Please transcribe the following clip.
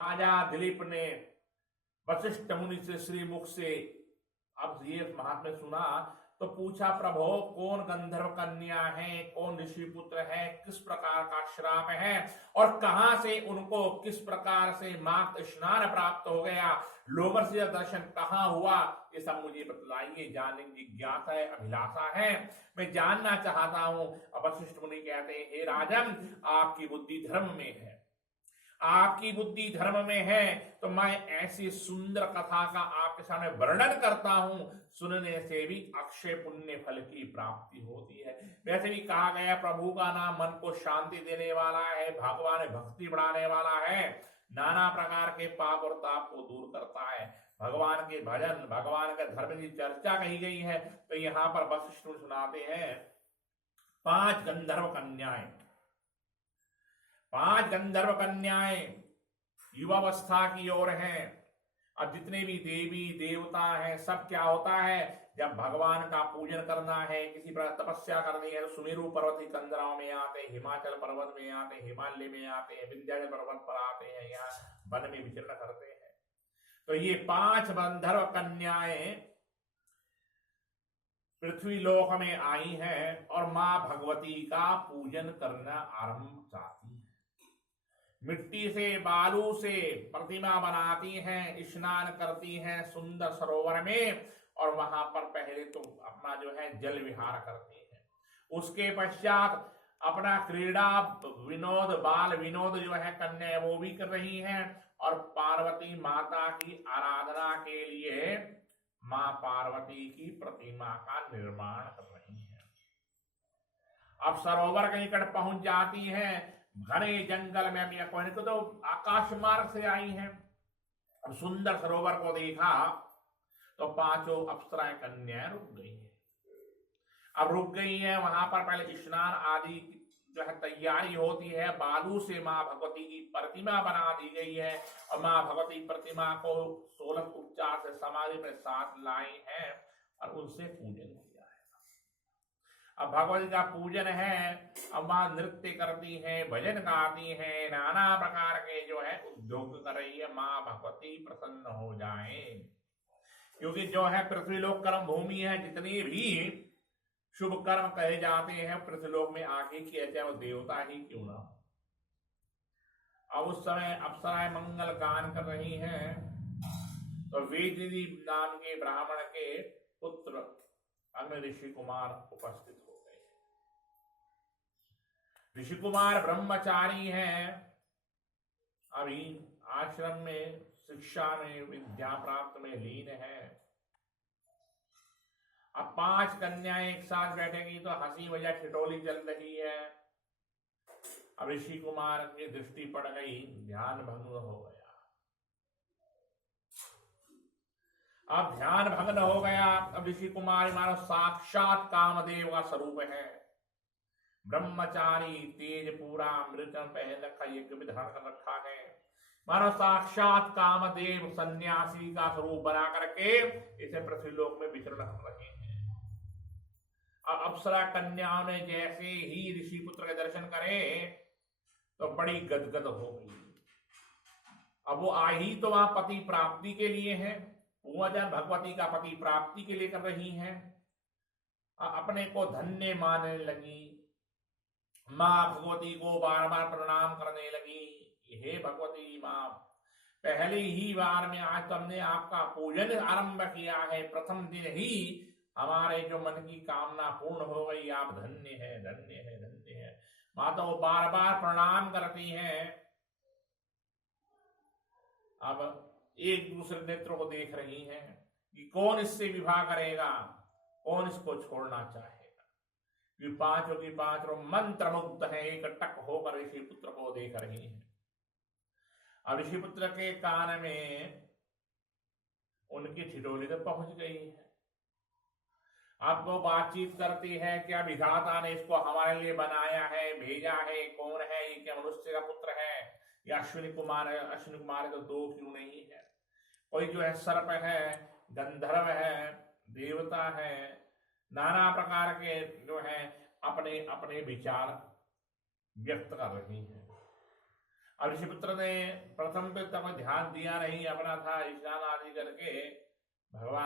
राजा दिलीप ने वशिष्ठ मुनि से श्री मुख से अब ये महात्म्य सुना तो पूछा, प्रभो कौन गंधर्व कन्या है, कौन ऋषि पुत्र है, किस प्रकार का श्राप है और कहां से उनको किस प्रकार से मार्ग स्नान प्राप्त हो गया, लोमर्षि दर्शन कहां हुआ, ये सब मुझे बतलाइए। जानने की जिज्ञासा है, अभिलाषा है, मैं जानना चाहता हूं। वशिष्ठ मुनि कहते हैं, हे राजन, आपकी बुद्धि धर्म में है, आपकी बुद्धि धर्म में है तो मैं ऐसी सुंदर कथा का आपके सामने वर्णन करता हूं, सुनने से भी अक्षय पुण्य फल की प्राप्ति होती है। वैसे भी कहा गया, प्रभु का नाम मन को शांति देने वाला है, भगवान भक्ति बढ़ाने वाला है, नाना प्रकार के पाप और ताप को दूर करता है, भगवान के भजन, भगवान के धर्म की चर्चा कही गई है। तो यहां पर वशिष्ठ सुनाते हैं, 5 गंधर्व कन्याएं, 5 गंधर्व कन्याएं युवावस्था की ओर हैं। अब जितने भी देवी देवता हैं, सब क्या होता है, जब भगवान का पूजन करना है, किसी पर तपस्या करनी है, तो सुमेरु पर्वत की कंदराओं में आते हैं, हिमाचल पर्वत में आते हैं, हिमालय में आते हैं, विंध्याचल पर्वत पर आते हैं, यहाँ वन में विचरण करते हैं। तो ये 5 गंधर्व कन्याएं पृथ्वी लोक में आई हैं और मां भगवती का पूजन करना आरंभ चाहती है। मिट्टी से, बालू से प्रतिमा बनाती हैं, स्नान करती हैं सुंदर सरोवर में, और वहां पर पहले तो अपना जो है जल विहार करती हैं, उसके पश्चात अपना क्रीड़ा विनोद, बाल विनोद जो है कन्या वो भी कर रही हैं, और पार्वती माता की आराधना के लिए मां पार्वती की प्रतिमा का निर्माण कर रही हैं। अब सरोवर के निकट पहुंच जाती हैं, घने जंगल में मियां कोहनी को तो आकाश मार्ग से आई हैं। अब सुंदर सरोवर को देखा तो 5 अप्सराएं कन्याएं रुक गई हैं। अब रुक गई हैं, वहां पर पहले स्नान आदि जो है तैयारी होती है, बालू से मां भगवती की प्रतिमा बना दी गई है, और मां भगवती प्रतिमा को 16 उपचार से समाधि में साथ लाई हैं और उनसे पूजन किया है। अब भगवती का पूजन है, अब मां नृत्य करती हैं, भजन गाती हैं, नाना प्रकार के जो है उद्योग कर रही है, मां भगवती प्रसन्न हो जाए। क्योंकि जो है पृथ्वीलोक कर्म भूमि है, जितनी भी शुभ कर्म कहे जाते हैं पृथ्वीलोक में आके किया, चाहे वो देवता ही क्यों ना हो। अब उस समय अप्सराएं मंगल गान कर रही हैं, तो वेदनिधि नाम के ब्राह्मण के पुत्र अग्नि ऋषि कुमार उपस्थित हो गए। ऋषि कुमार ब्रह्मचारी हैं, अभी आश्रम में शिक्षा में विद्या प्राप्त में लीन है। अब 5 कन्याएं एक साथ बैठेंगी तो हंसी वजह ठिठोली चल रही है। अब ऋषि कुमार की दृष्टि पड़ गई, ध्यान भंग हो गया। अब ध्यान भंग हो गया। अब ऋषि कुमार मानो साक्षात कामदेव का स्वरूप है, ब्रह्मचारी, तेज पूरा, मृतम पहन रखा, यज्ञ में धारण कर रखा है, मानो साक्षात कामदेव सन्यासी का स्वरूप बना करके इसे पृथ्वीलोक में विचरण कर रहे हैं। अप्सरा कन्याओं ने जैसे ही ऋषि पुत्र के दर्शन करे तो बड़ी गदगद हो गई। अब वो आई तो वहां पति प्राप्ति के लिए है, पूजन भगवती का पति प्राप्ति के लिए कर रही हैं, अपने को धन्य मानने लगी, मां भगवती को बार बार प्रणाम करने लगी। हे भगवती मां, पहली ही बार में आज तुमने आपका पूजन आरंभ किया है, प्रथम दिन ही हमारे जो मन की कामना पूर्ण हो गई, आप धन्य है, धन्य है, धन्य है। माता वो बार बार प्रणाम करती हैं। अब एक दूसरे नेत्रों को देख रही हैं कि कौन इससे विवाह करेगा, कौन इसको छोड़ना चाहेगा। कि 5 की 5 मंत्र मुग्ध है, एक टक होकर ऋषि पुत्र को देख रही हैं। अब ऋषि पुत्र के कान में उनकी ठिठोली तो पहुंच गई है। अब वो बातचीत करती है कि विधाता ने इसको हमारे लिए बनाया है, भेजा है, कौन है ये, क्या मनुष्य का पुत्र है या अश्विनी कुमार है? अश्विनी कुमार तो 2 क्यों नहीं है? कोई जो है सर्प है, गंधर्व है, देवता है, नाना प्रकार के जो है अपने अपने विचार व्यक्त कर रही है। अब ऋषिपुत्र ने प्रथम पे तब ध्यान दिया नहीं, अपना था स्नान आदि करके भगवान